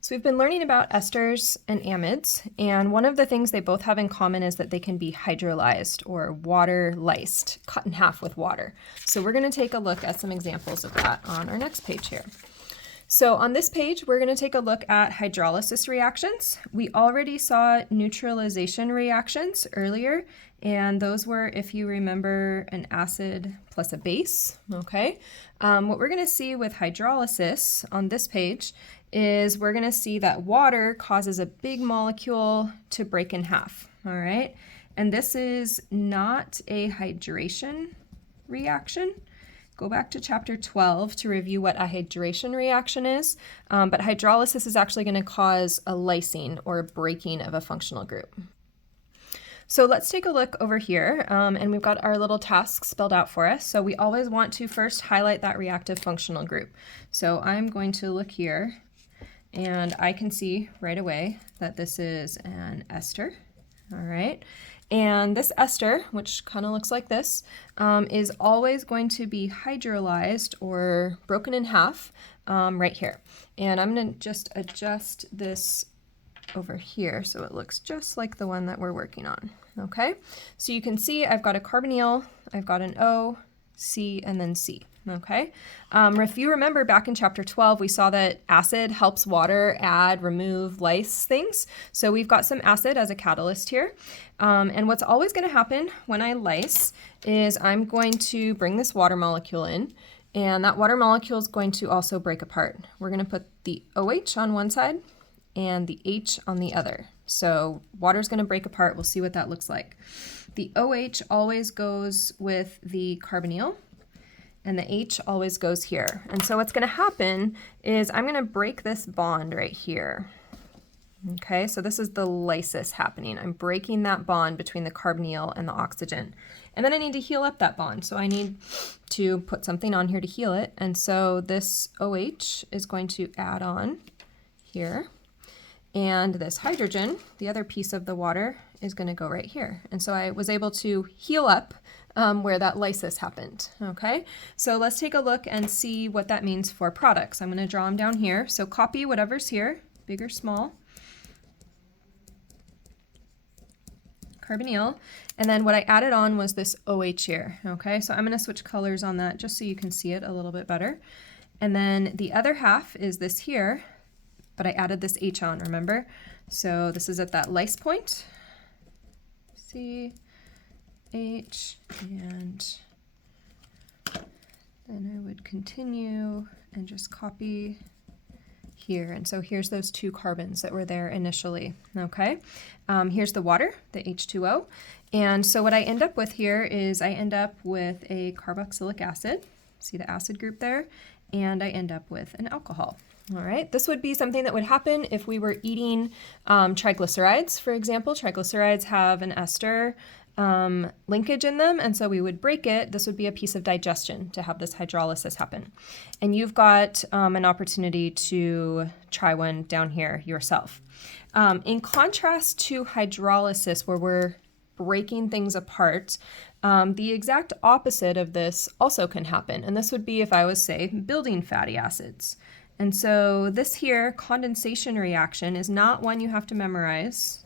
So we've been learning about esters and amides, and one of the things they both have in common is that they can be hydrolyzed or water lysed, cut in half with water. So we're going to take a look at some examples of that on our next page here. So on this page, we're going to take a look at hydrolysis reactions. We already saw neutralization reactions earlier, and those were, if you remember, an acid plus a base, okay? What we're going to see with hydrolysis on this page is we're going to see that water causes a big molecule to break in half, all right? And this is not a hydration reaction. Go back to chapter 12 to review what a hydration reaction is, but hydrolysis is actually going to cause a lysing or a breaking of a functional group. So let's take a look over here, and we've got our little tasks spelled out for us. So we always want to first highlight that reactive functional group. So I'm going to look here, and I can see right away that this is an ester, all right? And this ester, which kind of looks like this, is always going to be hydrolyzed or broken in half right here. And I'm going to just adjust this over here so it looks just like the one that we're working on, okay? So you can see I've got a carbonyl, I've got an O, C, and then C. Okay, if you remember back in chapter 12, we saw that acid helps water add, remove, lyse things. So we've got some acid as a catalyst here. And what's always going to happen when I lyse is I'm going to bring this water molecule in, and that water molecule is going to also break apart. We're going to put the OH on one side and the H on the other. So water's going to break apart. We'll see what that looks like. The OH always goes with the carbonyl, and the H always goes here. And so what's gonna happen is I'm gonna break this bond right here. Okay, so this is the lysis happening. I'm breaking that bond between the carbonyl and the oxygen. And then I need to heal up that bond. So I need to put something on here to heal it. And so this OH is going to add on here. And this hydrogen, the other piece of the water, is gonna go right here. And so I was able to heal up where that lysis happened, okay? So let's take a look and see what that means for products. I'm gonna draw them down here. So copy whatever's here, big or small. Carbonyl, and then what I added on was this OH here, okay? So I'm gonna switch colors on that just so you can see it a little bit better. And then the other half is this here, but I added this H on, remember? So this is at that lyse point. C, H, and then I would continue and just copy here. And so here's those two carbons that were there initially, okay? Here's the water, the H2O. And so what I end up with here is I end up with a carboxylic acid, see the acid group there, and I end up with an alcohol. All right, this would be something that would happen if we were eating triglycerides, for example. Triglycerides have an ester linkage in them, and so we would break it. This would be a piece of digestion to have this hydrolysis happen. And you've got an opportunity to try one down here yourself. In contrast to hydrolysis, where we're breaking things apart, the exact opposite of this also can happen. And this would be if I was, say, building fatty acids. And so this here, condensation reaction, is not one you have to memorize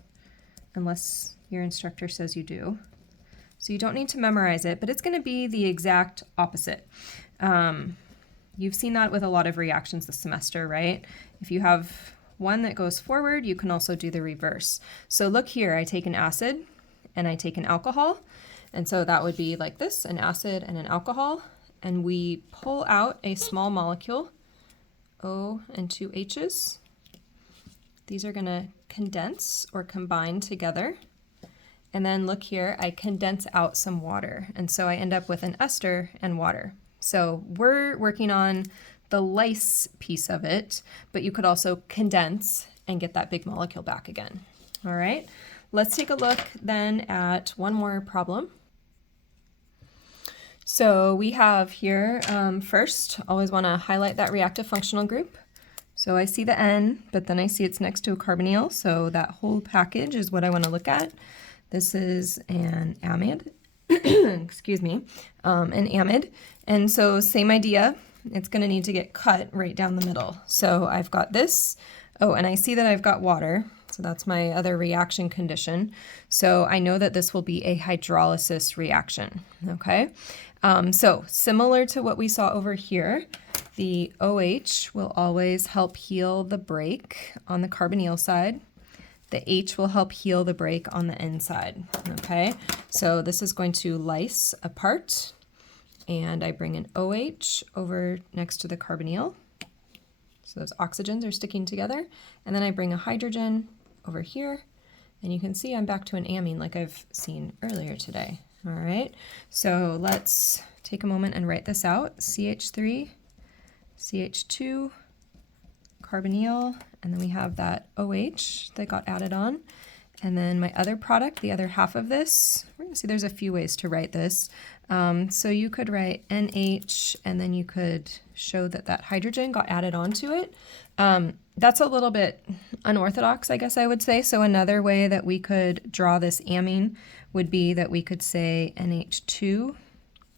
unless your instructor says you do. So you don't need to memorize it, but it's going to be the exact opposite. You've seen that with a lot of reactions this semester, right? If you have one that goes forward, you can also do the reverse. So look here, I take an acid and I take an alcohol. And so that would be like this, an acid and an alcohol. And we pull out a small molecule, O and two H's. These are going to condense or combine together. And then look here, I condense out some water. And so I end up with an ester and water. So we're working on the lyse piece of it, but you could also condense and get that big molecule back again. All right, let's take a look then at one more problem. So we have here, first, always want to highlight that reactive functional group. So I see the N, but then I see it's next to a carbonyl, so that whole package is what I want to look at. This is an amide, excuse me, an amide. And so same idea, it's going to need to get cut right down the middle. So I've got this Oh, and I see that I've got water, so that's my other reaction condition. So I know that this will be a hydrolysis reaction, okay? So similar to what we saw over here, the OH will always help heal the break on the carbonyl side. The H will help heal the break on the inside, okay? So this is going to lyse apart, and I bring an OH over next to the carbonyl. So those oxygens are sticking together. And then I bring a hydrogen over here, and you can see I'm back to an amine like I've seen earlier today. All right, so let's take a moment and write this out. CH3, CH2, carbonyl, and then we have that OH that got added on. And then my other product, the other half of this, we're gonna see there's a few ways to write this. So you could write NH, and then you could show that that hydrogen got added onto it. That's a little bit unorthodox, I guess I would say. So another way that we could draw this amine would be that we could say NH2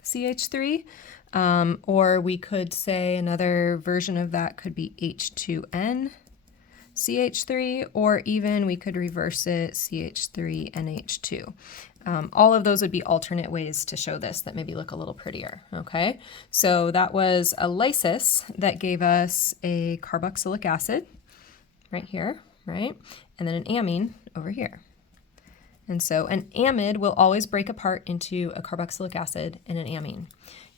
CH3, or we could say another version of that could be H2N CH3, or even we could reverse it CH3NH2. All of those would be alternate ways to show this that maybe look a little prettier, okay? So that was a lysis that gave us a carboxylic acid right here, right? And then an amine over here. And so an amide will always break apart into a carboxylic acid and an amine.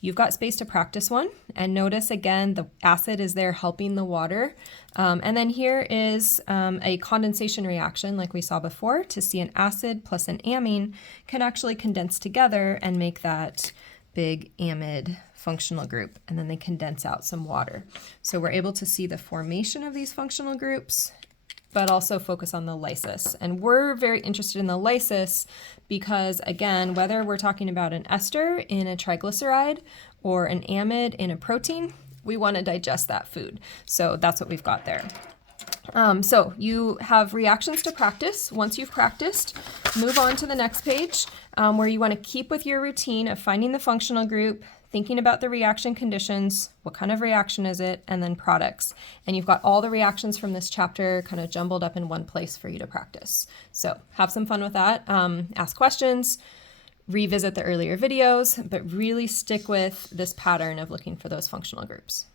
You've got space to practice one, and notice again the acid is there helping the water. And then here is a condensation reaction like we saw before to see an acid plus an amine can actually condense together and make that big amide functional group, and then they condense out some water. So we're able to see the formation of these functional groups, but also focus on the lysis. And we're very interested in the lysis because, again, whether we're talking about an ester in a triglyceride or an amide in a protein, we want to digest that food. So that's what we've got there. So you have reactions to practice. Once you've practiced, move on to the next page where you want to keep with your routine of finding the functional group, thinking about the reaction conditions, what kind of reaction is it, and then products. And you've got all the reactions from this chapter kind of jumbled up in one place for you to practice. So have some fun with that. Ask questions, revisit the earlier videos, but really stick with this pattern of looking for those functional groups.